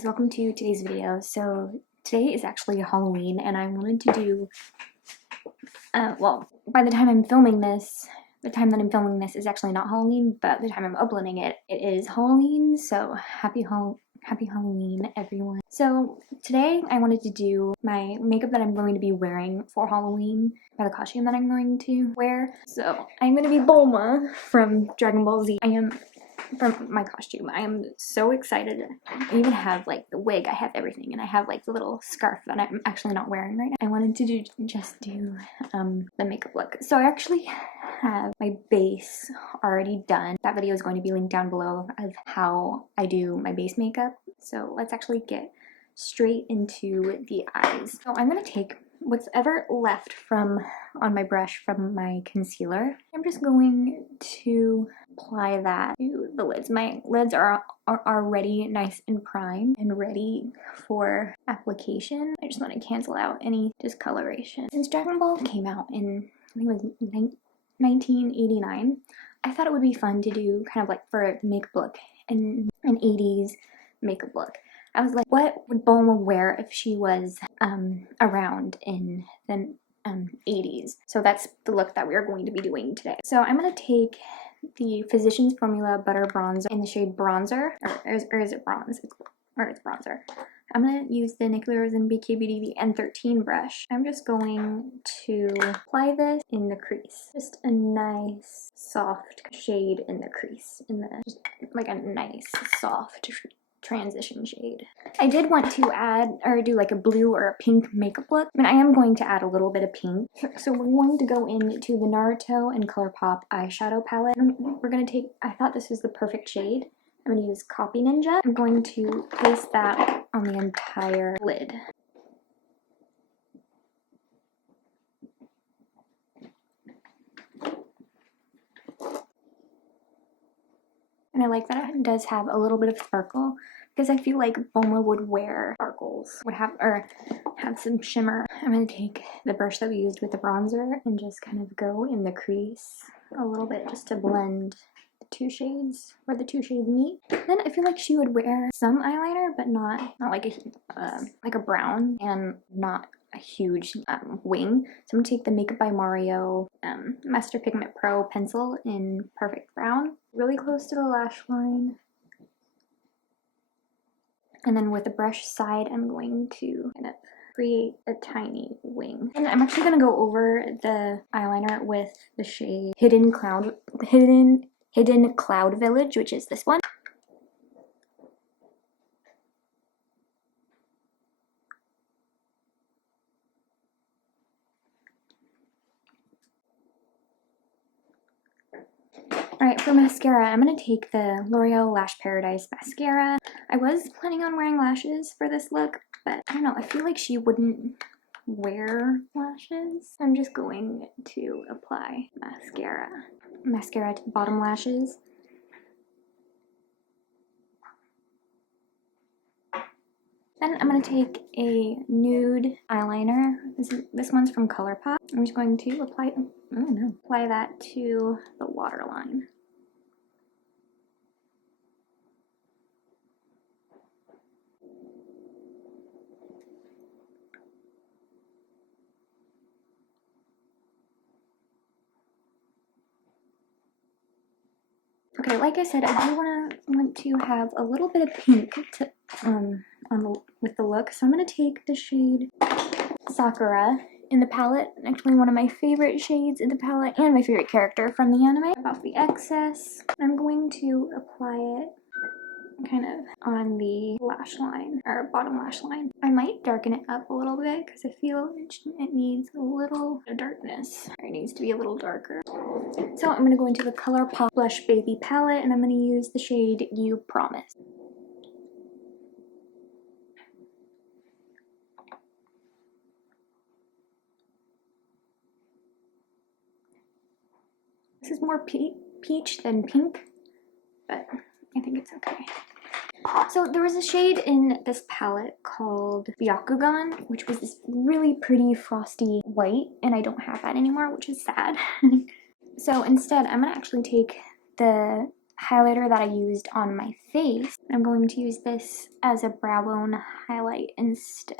guys, welcome to today's video. So today is actually Halloween and I wanted to do, well, by the time I'm filming this, the time that I'm filming this is actually not Halloween, but the time I'm uploading it, it is Halloween, so happy Halloween, everyone. So today I wanted to do my makeup that I'm going to be wearing for Halloween, or the costume that I'm going to wear. So I'm going to be Bulma from Dragon Ball Z. From my costume. I am so excited. I even have like the wig, I have everything, and I have like the little scarf that I'm actually not wearing right now. I wanted to just do the makeup look. So I actually have my base already done. That video is going to be linked down below of how I do my base makeup. So let's actually get straight into the eyes. So I'm going to take what's ever left from on my brush from my concealer. I'm just going to apply that to the lids. My lids are already nice and primed and ready for application. I just want to cancel out any discoloration. Since Dragon Ball came out in, I think it was 1989, I thought it would be fun to do kind of like for a makeup look, an 80s makeup look. I was like, what would Bulma wear if she was around in the 80s? So that's the look that we are going to be doing today. So I'm going to take the Physicians Formula Butter Bronzer in the shade Bronzer, or is it Bronze? It's Bronzer. I'm going to use the Naturism BHA the N13 brush. I'm just going to apply this in the crease. Just a nice soft shade in the crease, just like a nice soft transition shade. I did want to add or do like a blue or a pink makeup look, but I am going to add a little bit of pink. So we're going to go into the Naruto and Colorpop eyeshadow palette. And we're going to take, I thought this was the perfect shade. I'm going to use Copy Ninja. I'm going to place that on the entire lid. And I like that it does have a little bit of sparkle because I feel like Bulma would wear sparkles, would have some shimmer. I'm going to take the brush that we used with the bronzer and just kind of go in the crease a little bit just to blend the two shades where the two shades meet. Then I feel like she would wear some eyeliner, but not like a brown and not a huge wing. So I'm going to take the Makeup by Mario Master Pigment Pro pencil in Perfect Brown, really close to the lash line. And then with the brush side, I'm going to kind of create a tiny wing. And I'm actually going to go over the eyeliner with the shade Hidden Cloud Village, which is this one. Alright, for mascara, I'm going to take the Loreal Lash Paradise mascara. I was planning on wearing lashes for this look, but I don't know, I feel like she wouldn't wear lashes. I'm just going to apply mascara to the bottom lashes. Then I'm going to take a nude eyeliner. This one's from Colorpop. I'm just going to apply that to the waterline. Okay, like I said, I do want to have a little bit of pink to with the look. So I'm going to take the shade Sakura in the palette, actually one of my favorite shades in the palette and my favorite character from the anime. Off the excess, I'm going to apply it kind of on the lash line, or bottom lash line. I might darken it up a little bit because I feel it needs a little darkness, or it needs to be a little darker. So I'm going to go into the Colorpop Blush Baby palette and I'm going to use the shade You Promise. This is more peach than pink, but I think it's okay. So there was a shade in this palette called Byakugan, which was this really pretty frosty white, and I don't have that anymore, which is sad. So instead, I'm going to actually take the highlighter that I used on my face. I'm going to use this as a brow bone highlight instead.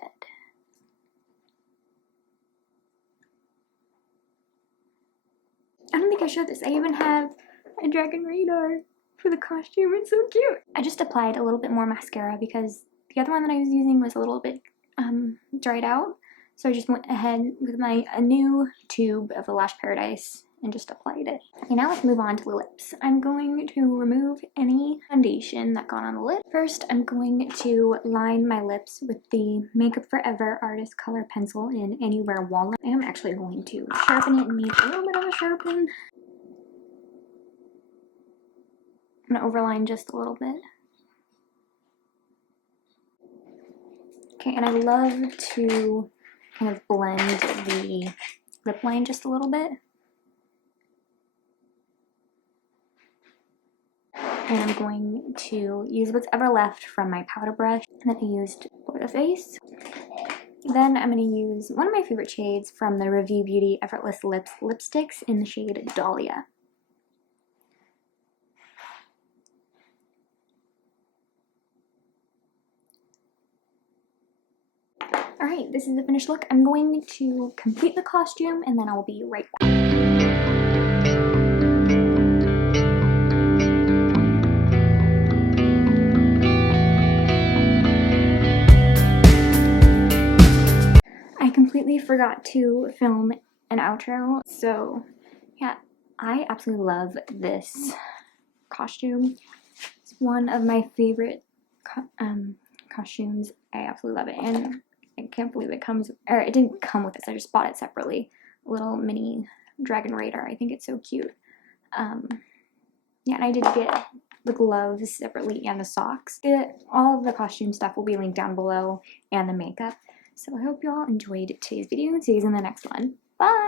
I don't think I showed this. I even have a dragon radar for the costume. It's so cute. I just applied a little bit more mascara because the other one that I was using was a little bit dried out. So I just went ahead with a new tube of the Lash Paradise and just applied it. Okay, now let's move on to the lips. I'm going to remove any foundation that got on the lip. First, I'm going to line my lips with the Makeup Forever Artist Color Pencil in Anywhere Walnut. I am actually going to sharpen it and need a little bit of a sharpen. I'm gonna overline just a little bit. Okay, and I love to kind of blend the lip line just a little bit. And I'm going to use what's ever left from my powder brush that I used for the face. Then I'm going to use one of my favorite shades from the Ravie Beauty Effortless Lips lipsticks in the shade Dahlia. Alright, this is the finished look. I'm going to complete the costume and then I'll be right back. I completely forgot to film an outro, so yeah, I absolutely love this costume. It's one of my favorite costumes. I absolutely love it, and I can't believe it comes, or it didn't come with this, I just bought it separately. A little mini dragon radar. I think it's so cute. Yeah, and I did get the gloves separately and the socks. All of the costume stuff will be linked down below, and the makeup. So I hope you all enjoyed today's video and see you in the next one. Bye!